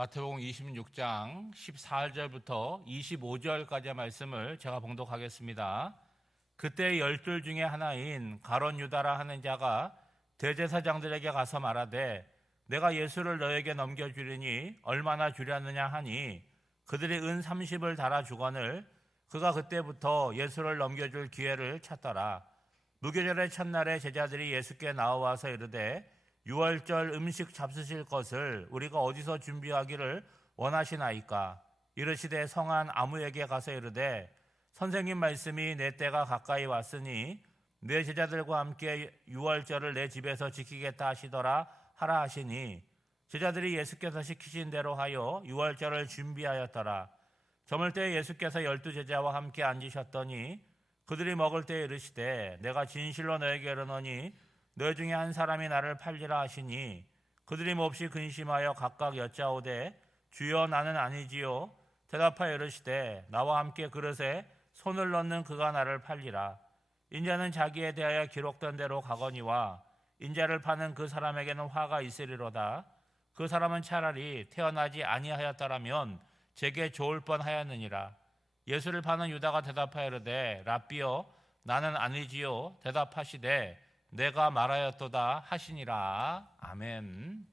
마태복음 26장 14절부터 25절까지의 말씀을 제가 봉독하겠습니다. 그때 12 중에 하나인 가룟 유다라 하는 자가 대제사장들에게 가서 말하되 내가 예수를 너에게 넘겨주리니 얼마나 주려느냐 하니 그들이 은 30을 달아 주거늘 그가 그때부터 예수를 넘겨줄 기회를 찾더라. 무교절의 첫날에 제자들이 예수께 나와와서 이르되 유월절 음식 잡수실 것을 우리가 어디서 준비하기를 원하시나이까? 이르시되 성한 아무에게 가서 이르되 선생님 말씀이 내 때가 가까이 왔으니 내 제자들과 함께 유월절을 내 집에서 지키겠다 하시더라 하라 하시니 제자들이 예수께서 시키신 대로 하여 유월절을 준비하였더라. 저물 때 예수께서 12 제자와 함께 앉으셨더니 그들이 먹을 때 이르시되 내가 진실로 너에게 이르노니 너희 중에 한 사람이 나를 팔리라 하시니 그들이 몹시 근심하여 각각 여짜오되 주여 나는 아니지요. 대답하여 이르시되 나와 함께 그릇에 손을 넣는 그가 나를 팔리라. 인자는 자기에 대하여 기록된 대로 가거니와 인자를 파는 그 사람에게는 화가 있으리로다. 그 사람은 차라리 태어나지 아니하였더라면 제게 좋을 뻔하였느니라. 예수를 파는 유다가 대답하여 이르되 랍비여 나는 아니지요. 대답하시되 내가 말하였도다 하시니라. 아멘.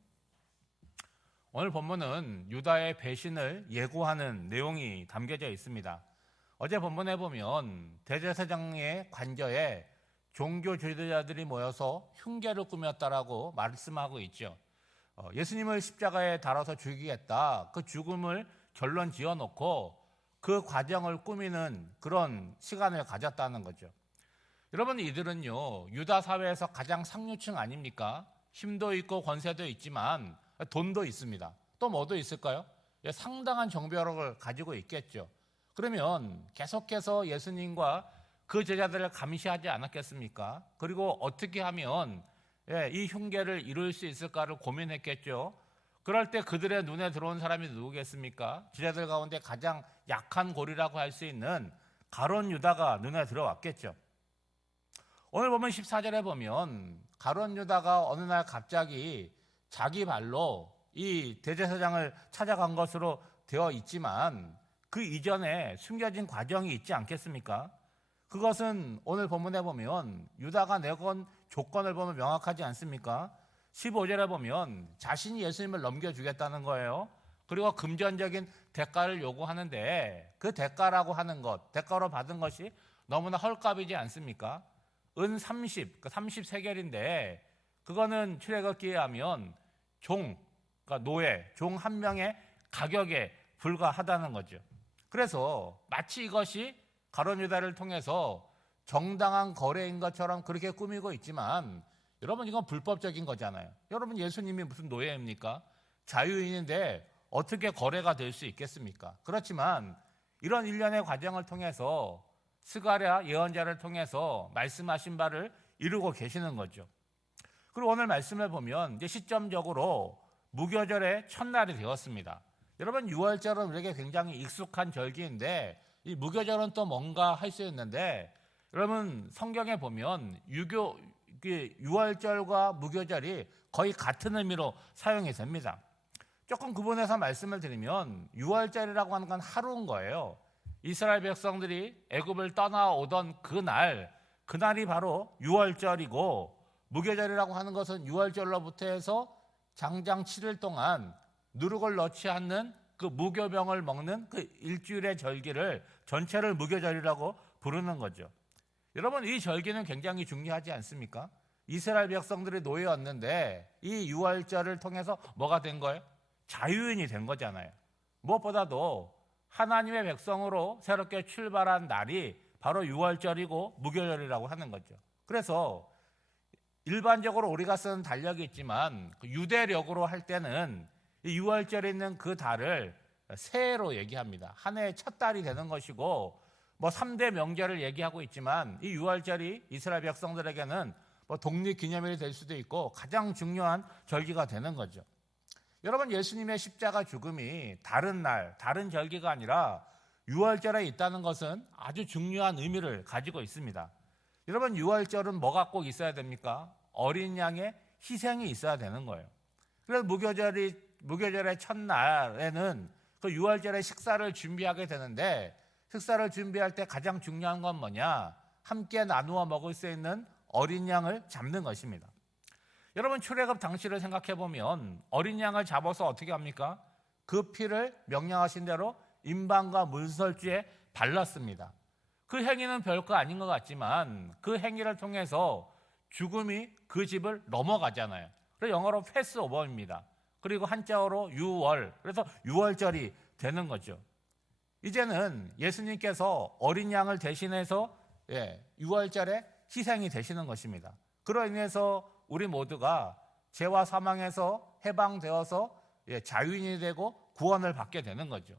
오늘 본문은 유다의 배신을 예고하는 내용이 담겨져 있습니다. 어제 본문에 보면 대제사장의 관저에 종교 지도자들이 모여서 흉계를 꾸몄다라고 말씀하고 있죠. 예수님을 십자가에 달아서 죽이겠다. 그 죽음을 결론 지어놓고 그 과정을 꾸미는 그런 시간을 가졌다는 거죠. 여러분, 이들은요 유다 사회에서 가장 상류층 아닙니까? 힘도 있고 권세도 있지만 돈도 있습니다. 또 뭐도 있을까요? 상당한 정보력을 가지고 있겠죠. 그러면 계속해서 예수님과 그 제자들을 감시하지 않았겠습니까? 그리고 어떻게 하면 이 흉계를 이룰 수 있을까를 고민했겠죠. 그럴 때 그들의 눈에 들어온 사람이 누구겠습니까? 제자들 가운데 가장 약한 고리라고 할 수 있는 가룟 유다가 눈에 들어왔겠죠. 오늘 보면 14절에 보면 가룟 유다가 어느 날 갑자기 자기 발로 이 대제사장을 찾아간 것으로 되어 있지만 그 이전에 숨겨진 과정이 있지 않겠습니까? 그것은 오늘 본문에 보면 유다가 내건 조건을 보면 명확하지 않습니까? 15절에 보면 자신이 예수님을 넘겨주겠다는 거예요. 그리고 금전적인 대가를 요구하는데 그 대가라고 하는 것, 대가로 받은 것이 너무나 헐값이지 않습니까? 은 30, 30세겔인데 그거는 출애굽기에 하면 종, 그러니까 노예, 종 한 명의 가격에 불과하다는 거죠. 그래서 마치 이것이 가룟 유다를 통해서 정당한 거래인 것처럼 그렇게 꾸미고 있지만 여러분 이건 불법적인 거잖아요. 여러분 예수님이 무슨 노예입니까? 자유인인데 어떻게 거래가 될 수 있겠습니까? 그렇지만 이런 일련의 과정을 통해서 스가랴 예언자를 통해서 말씀하신 바를 이루고 계시는 거죠. 그리고 오늘 말씀을 보면 이제 시점적으로 무교절의 첫날이 되었습니다. 여러분 유월절은 우리에게 굉장히 익숙한 절기인데 이 무교절은 또 뭔가 할 수 있는데 여러분 성경에 보면 유월절과 무교절이 거의 같은 의미로 사용이 됩니다. 조금 구분해서 말씀을 드리면 유월절이라고 하는 건 하루인 거예요. 이스라엘 백성들이 애굽을 떠나오던 그날이 바로 유월절이고 무교절이라고 하는 것은 유월절로부터 해서 장장 7일 동안 누룩을 넣지 않는 그 무교병을 먹는 그 일주일의 절기를 전체를 무교절이라고 부르는 거죠. 여러분 이 절기는 굉장히 중요하지 않습니까? 이스라엘 백성들이 노예였는데 이 유월절을 통해서 뭐가 된 거예요? 자유인이 된 거잖아요. 무엇보다도 하나님의 백성으로 새롭게 출발한 날이 바로 유월절이고 무교절이라고 하는 거죠. 그래서 일반적으로 우리가 쓰는 달력이 있지만 유대력으로 할 때는 이 유월절에 있는 그 달을 새해로 얘기합니다. 한 해의 첫 달이 되는 것이고 3대 명절을 얘기하고 있지만 이 유월절이 이스라엘 백성들에게는 독립기념일이 될 수도 있고 가장 중요한 절기가 되는 거죠. 여러분 예수님의 십자가 죽음이 다른 날, 다른 절기가 아니라 유월절에 있다는 것은 아주 중요한 의미를 가지고 있습니다. 여러분 유월절은 뭐가 꼭 있어야 됩니까? 어린 양의 희생이 있어야 되는 거예요. 그래서 무교절이 무교절의 첫날에는 그 유월절의 식사를 준비하게 되는데, 식사를 준비할 때 가장 중요한 건 뭐냐? 함께 나누어 먹을 수 있는 어린 양을 잡는 것입니다. 여러분, 출애굽 당시를 생각해 보면 어린 양을 잡아서 어떻게 합니까? 그 피를 명령하신 대로 임방과 문설주에 발랐습니다. 그 행위는 별거 아닌 것 같지만 그 행위를 통해서 죽음이 그 집을 넘어가잖아요. 그래서 영어로 패스오버입니다. 그리고 한자어로 유월, 그래서 유월절이 되는 거죠. 이제는 예수님께서 어린 양을 대신해서 유월절에 희생이 되시는 것입니다. 그로 인해서 우리 모두가 죄와 사망에서 해방되어서 자유인이 되고 구원을 받게 되는 거죠.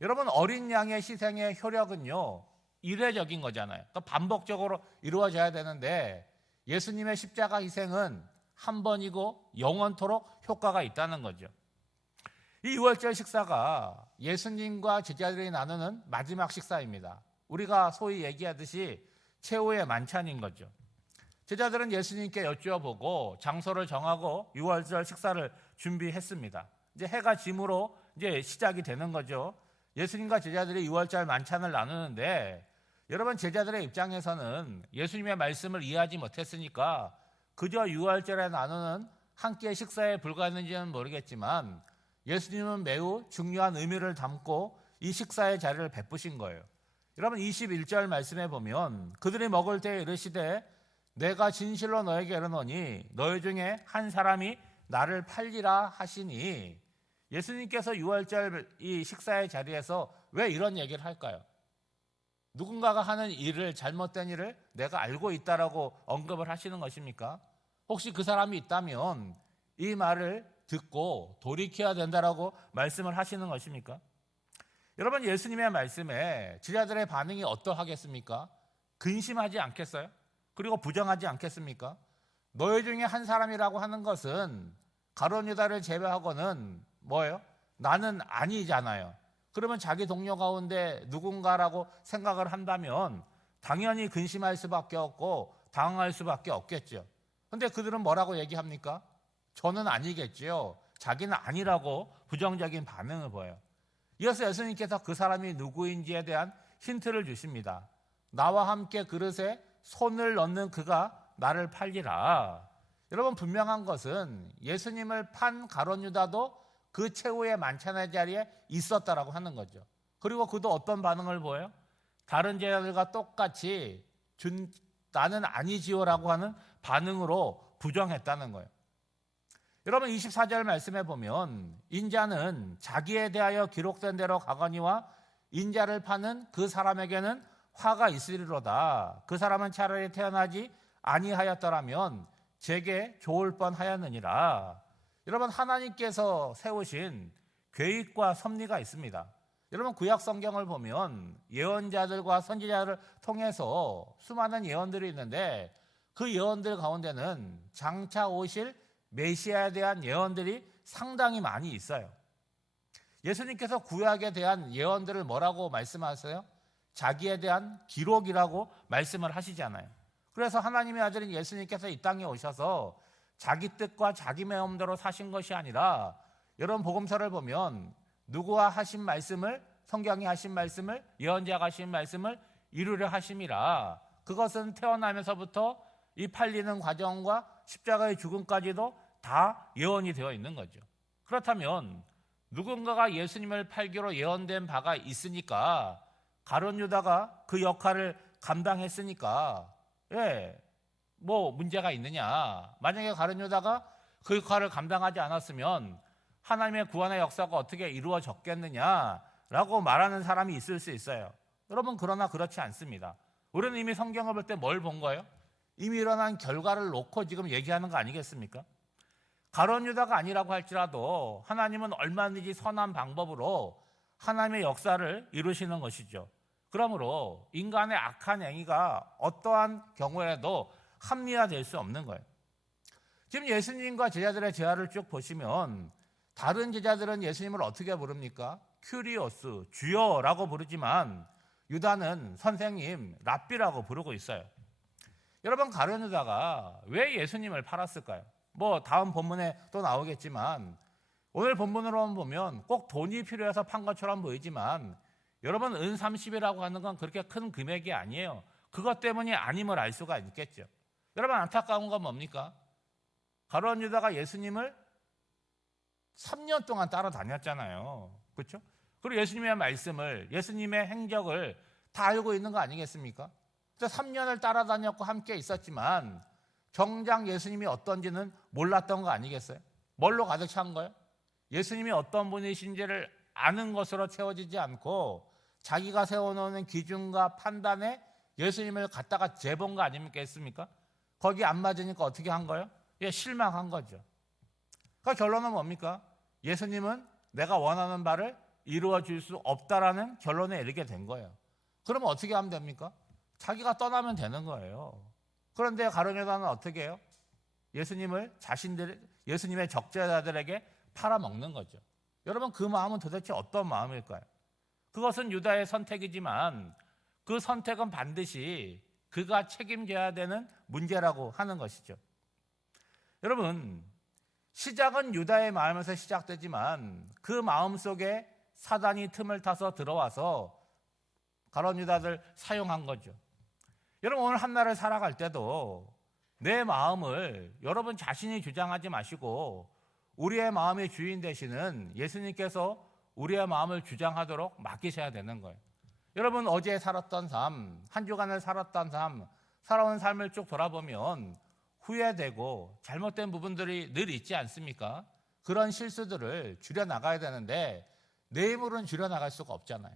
여러분, 어린 양의 희생의 효력은요, 이례적인 거잖아요. 그러니까 반복적으로 이루어져야 되는데 예수님의 십자가 희생은 한 번이고 영원토록 효과가 있다는 거죠. 이 유월절 식사가 예수님과 제자들이 나누는 마지막 식사입니다. 우리가 소위 얘기하듯이 최후의 만찬인 거죠. 제자들은 예수님께 여쭈어보고 장소를 정하고 유월절 식사를 준비했습니다. 이제 해가 짐으로 이제 시작이 되는 거죠. 예수님과 제자들이 유월절 만찬을 나누는데, 여러분, 제자들의 입장에서는 예수님의 말씀을 이해하지 못했으니까 그저 유월절에 나누는 한 끼의 식사에 불과했는지는 모르겠지만 예수님은 매우 중요한 의미를 담고 이 식사의 자리를 베푸신 거예요. 여러분, 21절 말씀에 보면 그들이 먹을 때에 이르시되 내가 진실로 너에게 이르노니 너희 중에 한 사람이 나를 팔리라 하시니, 예수님께서 유월절 이 식사의 자리에서 왜 이런 얘기를 할까요? 누군가가 하는 일을, 잘못된 일을 내가 알고 있다라고 언급을 하시는 것입니까? 혹시 그 사람이 있다면 이 말을 듣고 돌이켜야 된다라고 말씀을 하시는 것입니까? 여러분, 예수님의 말씀에 제자들의 반응이 어떠하겠습니까? 근심하지 않겠어요? 그리고 부정하지 않겠습니까? 너희 중에 한 사람이라고 하는 것은 가룟 유다를 제외하고는 뭐예요? 나는 아니잖아요. 그러면 자기 동료 가운데 누군가라고 생각을 한다면 당연히 근심할 수밖에 없고 당황할 수밖에 없겠죠. 그런데 그들은 뭐라고 얘기합니까? 저는 아니겠지요. 자기는 아니라고 부정적인 반응을 보여요. 이어서 예수님께서 그 사람이 누구인지에 대한 힌트를 주십니다. 나와 함께 그릇에 손을 넣는 그가 나를 팔리라. 여러분, 분명한 것은 예수님을 판 가룟 유다도 그 최후의 만찬의 자리에 있었다라고 하는 거죠. 그리고 그도 어떤 반응을 보여요? 다른 제자들과 똑같이 나는 아니지요라고 하는 반응으로 부정했다는 거예요. 여러분, 24절 말씀에 보면 인자는 자기에 대하여 기록된 대로 가거니와 인자를 파는 그 사람에게는 화가 있으리로다. 그 사람은 차라리 태어나지 아니하였더라면 제게 좋을 뻔하였느니라. 여러분, 하나님께서 세우신 계획과 섭리가 있습니다. 여러분, 구약 성경을 보면 예언자들과 선지자를 통해서 수많은 예언들이 있는데 그 예언들 가운데는 장차 오실 메시아에 대한 예언들이 상당히 많이 있어요. 예수님께서 구약에 대한 예언들을 뭐라고 말씀하세요? 자기에 대한 기록이라고 말씀을 하시잖아요. 그래서 하나님의 아들인 예수님께서 이 땅에 오셔서 자기 뜻과 자기 마음대로 사신 것이 아니라, 여러분, 복음서를 보면 누구와 하신 말씀을, 성경이 하신 말씀을, 예언자가 하신 말씀을 이루려 하심이라, 그것은 태어나면서부터 이 팔리는 과정과 십자가의 죽음까지도 다 예언이 되어 있는 거죠. 그렇다면 누군가가 예수님을 팔기로 예언된 바가 있으니까, 가룟 유다가 그 역할을 감당했으니까 뭐 문제가 있느냐? 만약에 가룟 유다가 그 역할을 감당하지 않았으면 하나님의 구원의 역사가 어떻게 이루어졌겠느냐라고 말하는 사람이 있을 수 있어요. 여러분, 그러나 그렇지 않습니다. 우리는 이미 성경을 볼 때 뭘 본 거예요? 이미 일어난 결과를 놓고 지금 얘기하는 거 아니겠습니까? 가룟 유다가 아니라고 할지라도 하나님은 얼마든지 선한 방법으로 하나님의 역사를 이루시는 것이죠. 그러므로 인간의 악한 행위가 어떠한 경우에도 합리화될 수 없는 거예요. 지금 예수님과 제자들의 재활을 쭉 보시면 다른 제자들은 예수님을 어떻게 부릅니까? 큐리오스, 주여라고 부르지만 유다는 선생님, 랍비라고 부르고 있어요. 여러분, 가룟 유다가 왜 예수님을 팔았을까요? 뭐 다음 본문에 또 나오겠지만 오늘 본문으로만 보면 꼭 돈이 필요해서 판 것처럼 보이지만 여러분 은 30이라고 하는 건 그렇게 큰 금액이 아니에요. 그것 때문이 아님을 알 수가 있겠죠. 여러분 안타까운 건 뭡니까? 가룟 유다가 예수님을 3년 동안 따라다녔잖아요. 그렇죠? 그리고 예수님의 말씀을, 예수님의 행적을 다 알고 있는 거 아니겠습니까? 3년을 따라다녔고 함께 있었지만 정작 예수님이 어떤지는 몰랐던 거 아니겠어요? 뭘로 가득 찬 거예요? 예수님이 어떤 분이신지를 아는 것으로 채워지지 않고 자기가 세워놓는 기준과 판단에 예수님을 갖다가 재본 거 아니겠습니까? 거기 안 맞으니까 어떻게 한 거예요? 예, 실망한 거죠. 그러니까 결론은 뭡니까? 예수님은 내가 원하는 바를 이루어 줄 수 없다라는 결론에 이르게 된 거예요. 그러면 어떻게 하면 됩니까? 자기가 떠나면 되는 거예요. 그런데 가룟 유다는 어떻게 해요? 예수님을 예수님의 적제자들에게 팔아먹는 거죠. 여러분 그 마음은 도대체 어떤 마음일까요? 그것은 유다의 선택이지만 그 선택은 반드시 그가 책임져야 되는 문제라고 하는 것이죠. 여러분 시작은 유다의 마음에서 시작되지만 그 마음 속에 사단이 틈을 타서 들어와서 가룟 유다를 사용한 거죠. 여러분 오늘 한날을 살아갈 때도 내 마음을 여러분 자신이 주장하지 마시고 우리의 마음의 주인 되시는 예수님께서 우리의 마음을 주장하도록 맡기셔야 되는 거예요. 여러분 어제 살았던 삶, 한 주간을 살았던 삶, 살아온 삶을 쭉 돌아보면 후회되고 잘못된 부분들이 늘 있지 않습니까? 그런 실수들을 줄여나가야 되는데 내 힘으로는 줄여나갈 수가 없잖아요.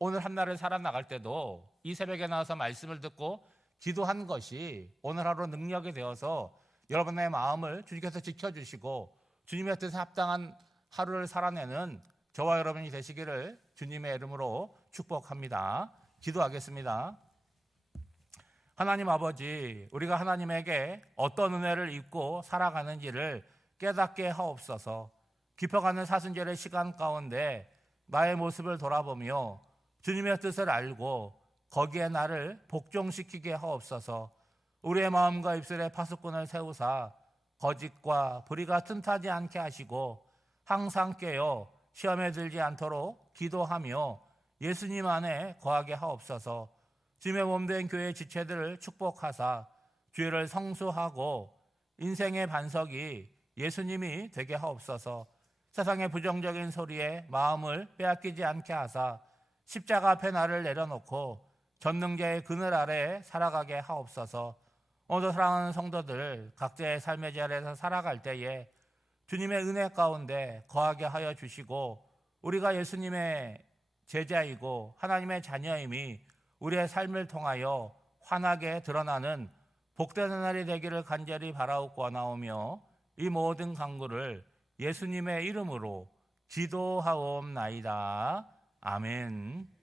오늘 한날을 살아나갈 때도 이 새벽에 나와서 말씀을 듣고 기도한 것이 오늘 하루 능력이 되어서 여러분의 마음을 주님께서 지켜주시고 주님의 뜻에 합당한 하루를 살아내는 저와 여러분이 되시기를 주님의 이름으로 축복합니다. 기도하겠습니다. 하나님 아버지, 우리가 하나님에게 어떤 은혜를 입고 살아가는지를 깨닫게 하옵소서. 깊어가는 사순절의 시간 가운데 나의 모습을 돌아보며 주님의 뜻을 알고 거기에 나를 복종시키게 하옵소서. 우리의 마음과 입술에 파수꾼을 세우사 거짓과 불의가 틈타지 않게 하시고 항상 깨어 시험에 들지 않도록 기도하며 예수님 안에 거하게 하옵소서. 주님의 몸된 교회의 지체들을 축복하사 주의를 성수하고 인생의 반석이 예수님이 되게 하옵소서. 세상의 부정적인 소리에 마음을 빼앗기지 않게 하사 십자가 앞에 나를 내려놓고 전능자의 그늘 아래 살아가게 하옵소서. 오늘도 사랑하는 성도들 각자의 삶의 자리에서 살아갈 때에 주님의 은혜 가운데 거하게 하여 주시고 우리가 예수님의 제자이고 하나님의 자녀임이 우리의 삶을 통하여 환하게 드러나는 복된 날이 되기를 간절히 바라옵고 원하오며 이 모든 간구를 예수님의 이름으로 기도하옵나이다. 아멘.